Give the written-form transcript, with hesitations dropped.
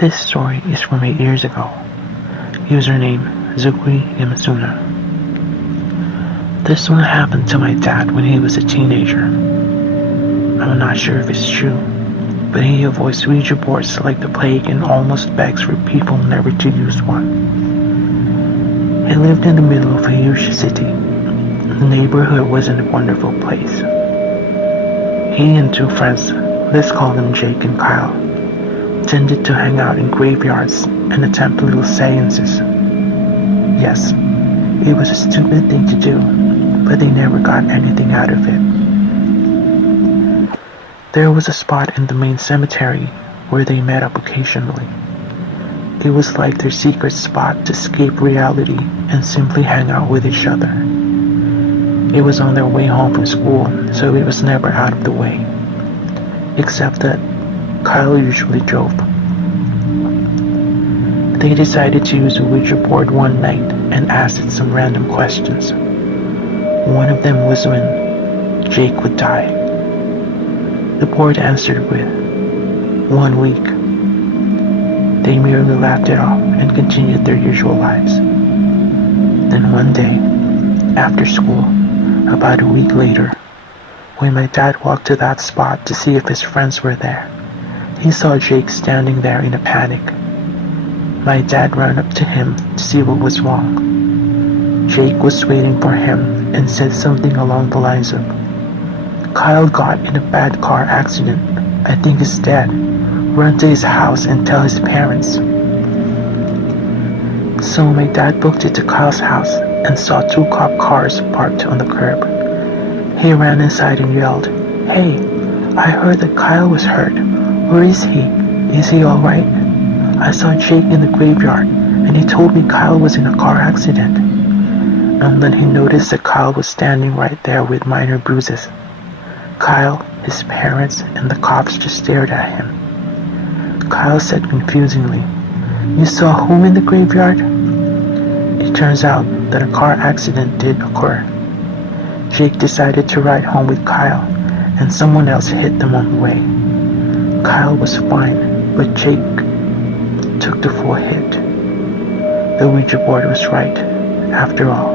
This story is from 8 years ago. Username Zukui Yamasuna. This one happened to my dad when he was a teenager. I'm not sure if it's true, but he avoids Ouija boards like the plague and almost begs for people never to use one. He lived in the middle of a huge city. The neighborhood wasn't a wonderful place. He and two friends, let's call them Jake and Kyle, tended to hang out in graveyards and attempt little seances. Yes, it was a stupid thing to do, but they never got anything out of it. There was a spot in the main cemetery where they met up occasionally. It was like their secret spot to escape reality and simply hang out with each other. It was on their way home from school, so it was never out of the way. Except that Kyle usually drove. They decided to use a Ouija board one night and asked it some random questions. One of them was when Jake would die. The board answered with 1 week. They merely laughed it off and continued their usual lives. Then one day, after school, about a week later, when my dad walked to that spot to see if his friends were there, he saw Jake standing there in a panic. My dad ran up to him to see what was wrong. Jake was waiting for him and said something along the lines of, "Kyle got in a bad car accident. I think he's dead. Run to his house and tell his parents." So my dad booked it to Kyle's house and saw 2 cop cars parked on the curb. He ran inside and yelled, "Hey, I heard that Kyle was hurt. Where is he? Is he alright? I saw Jake in the graveyard and he told me Kyle was in a car accident." And then he noticed that Kyle was standing right there with minor bruises. Kyle, his parents, and the cops just stared at him. Kyle said confusingly, "You saw who in the graveyard?" It turns out that a car accident did occur. Jake decided to ride home with Kyle, and someone else hit them on the way. Kyle was fine, but Jake took the full hit. The Ouija board was right, after all.